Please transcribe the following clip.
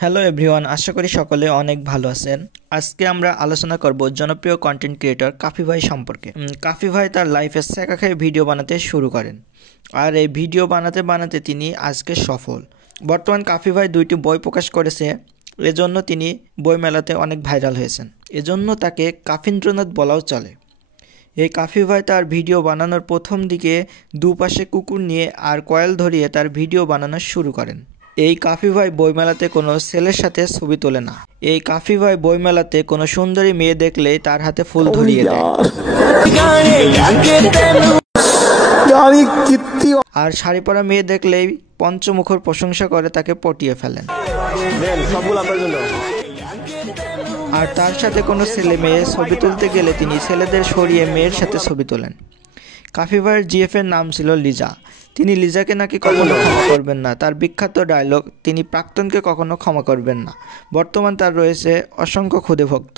Hello everyone, আশা করি সকলে অনেক ভালো আছেন। আজকে আমরা আলোচনা করব জনপ্রিয় কন্টেন্ট ক্রিয়েটর কাফি ভাই সম্পর্কে। কাফি ভাই তার লাইফে সেকা খেয়ে ভিডিও বানাতে শুরু করেন, আর এই ভিডিও বানাতে বানাতে তিনি আজকে সফল। বর্তমান কাফি ভাই 2টি বই প্রকাশ করেছে, এজন্য তিনি বইমেলাতে অনেক ভাইরাল হয়েছেন। এজন্য তাকে কাফিন্দ্রনাথ বলাও চলে। এই কাফি ভাই তার ভিডিও বানানোর প্রথম দিকে দুপাশে কুকুর নিয়ে আর কয়েল ধরিয়ে তার ভিডিও বানানো শুরু করেন। এই কাফি ভাই বইমেলাতে কোনো ছেলের সাথে ছবি তোলে না। এই কাফি ভাই বইমেলাতে কোনো সুন্দরী মেয়ে দেখলেই তার হাতে ফুল ধরিয়ে দেয়, আর শাড়ি পরা মেয়ে দেখলেই পঞ্চমুখর প্রশংসা করে তাকে পটিয়ে ফেলেন। আর তার সাথে কোনো ছেলে মেয়ে ছবি তুলতে গেলে তিনি ছেলেদের সরিয়ে মেয়ের সাথে ছবি তোলেন। কাফি ভাইয়ের জিএফের নাম ছিল লিজা। তিনি লিজাকে নাকি কখনো ক্ষমা করবেন না। তার বিখ্যাত ডায়লগ, তিনি প্রাক্তনকে কখনো ক্ষমা করবেন না। বর্তমান তার রয়েছে অসংখ্য ক্ষুদে ভক্ত।